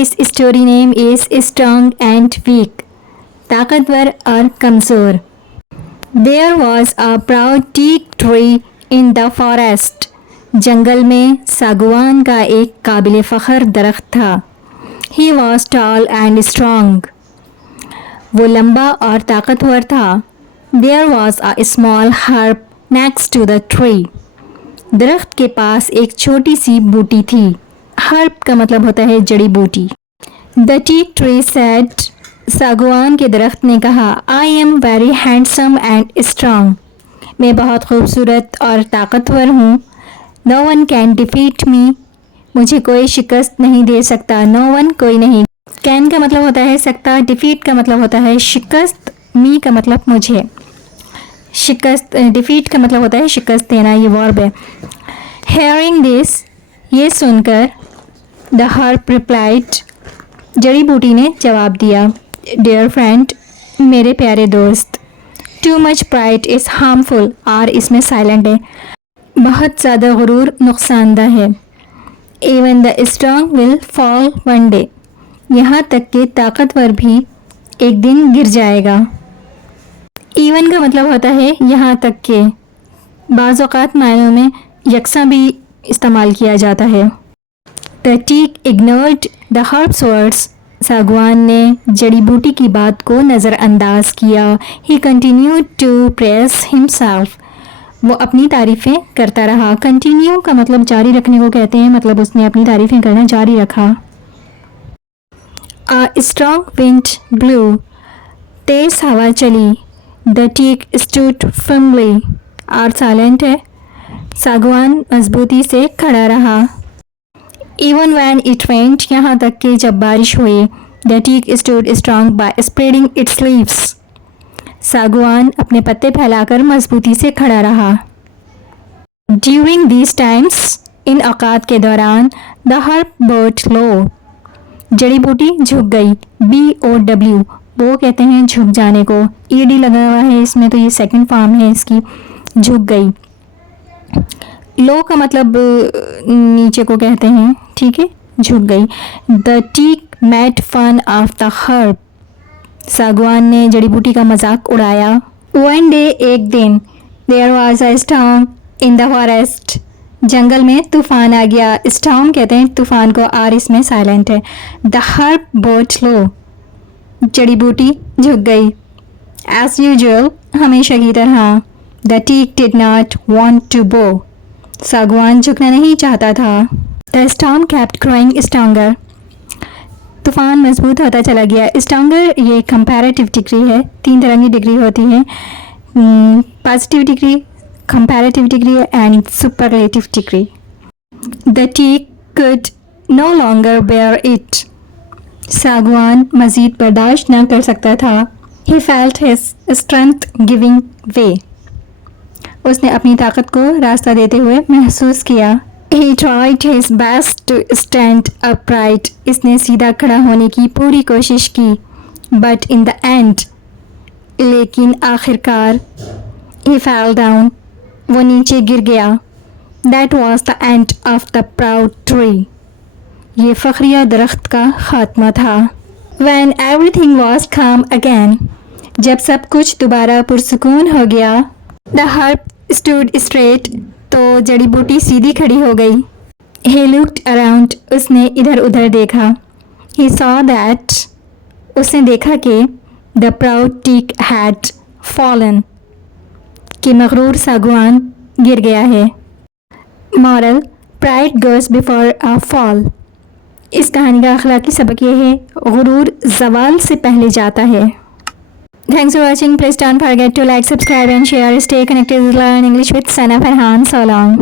Today's story name is Strong and Weak. ताकतवर और कमज़ोर. There was a proud teak tree in the forest. जंगल में सागवान का एक काबिल फ़ख्र दरख्त था. He was tall and strong. वो लंबा और ताकतवर था. There was a small herb next to the tree. दरख्त के पास एक छोटी सी बूटी थी. हर्ब का मतलब होता है जड़ी बूटी. द टीक ट्री सेड, सागवान के दरख्त ने कहा, I am very handsome and strong. मैं बहुत खूबसूरत और ताकतवर हूँ. नो वन कैन डिफीट मी. मुझे कोई शिकस्त नहीं दे सकता. नो वन कोई नहीं. कैन का मतलब होता है सकता. डिफीट का मतलब होता है शिकस्त. मी का मतलब मुझे. शिकस्त, डिफीट का मतलब होता है शिकस्त देना. ये वर्ब है. हेयरिंग दिस, ये सुनकर, द हर्ब रिप्लाइड, जड़ी बूटी ने जवाब दिया, डियर फ्रेंड, मेरे प्यारे दोस्त, too much pride is harmful. और इसमें साइलेंट है. बहुत ज़्यादा गुरूर नुकसानदा है. Even the strong will fall one day. यहाँ तक कि ताकतवर भी एक दिन गिर जाएगा. इवन का मतलब होता है यहाँ तक के. बाज़ औक़ात मायनों में यकसा भी इस्तेमाल किया जाता है. The teak ignored the herbs words. सागवान ने जड़ी बूटी की बात को नज़रअंदाज किया. He continued to press himself. वो अपनी तारीफ़ें करता रहा. कंटिन्यू का मतलब जारी रखने को कहते हैं. मतलब उसने अपनी तारीफ़ें करना जारी रखा. A strong wind blew. तेज़ हवा चली. The teak stood firmly. और साइलेंट है. सागवान मजबूती से खड़ा रहा. इवन वैन इट रेन्ड, यहाँ तक कि जब बारिश हुई. The teak stood strong by spreading its leaves. सागवान अपने पत्ते फैलाकर मजबूती से खड़ा रहा. ड्यूरिंग दीज टाइम्स, इन औकात के दौरान, द हर्ब बोट लो. जड़ी बूटी झुक गई. BOW, वो कहते हैं झुक जाने को. ED लगा हुआ है इसमें, तो ये सेकंड फॉर्म है इसकी. झुक गई. लो का मतलब नीचे को कहते हैं. ठीक है, झुक गई. The teak made fun of the herb. सागवान ने जड़ी बूटी का मजाक उड़ाया. वन डे, एक दिन, there was a storm in the forest. जंगल में तूफान आ गया. स्टॉर्म कहते हैं तूफान को. और इसमें साइलेंट है. The herb bowed low. जड़ी बूटी झुक गई. एज यूजुअल, हमेशा की तरह. The teak did not want to bow. सागवान झुकना नहीं चाहता था. The storm kept growing stronger. तूफान मजबूत होता चला गया. स्ट्रॉन्गर ये कंपैरेटिव डिग्री है. 3 तरह की डिग्री होती है. Positive degree, comparative degree and superlative degree. The teak could no longer bear it. सागवान मज़ीद बर्दाश्त न कर सकता था. He felt his strength giving way. उसने अपनी ताकत को रास्ता देते हुए महसूस किया. He tried his best to stand upright. इसने सीधा खड़ा होने की पूरी कोशिश की. But in the end, लेकिन आखिरकार, he fell down. वो नीचे गिर गया. That was the end of the proud tree. ये फ़ख्रिया दरख्त का ख़ात्मा था. When everything was calm again, जब सब कुछ दोबारा पुरसुकून हो गया. The herb stood straight. तो जड़ी बूटी सीधी खड़ी हो गई. He looked around. उसने इधर उधर देखा. He saw that. उसने देखा कि the proud teak had fallen. कि मगरूर सागवान गिर गया है. Moral: Pride goes before a fall. इस कहानी का अखलाकी सबक ये है, गुरूर ज़वाल से पहले जाता है. Thanks for watching. Please don't forget to like, subscribe and share. Stay connected. Learn English with Sana Farhan. So long.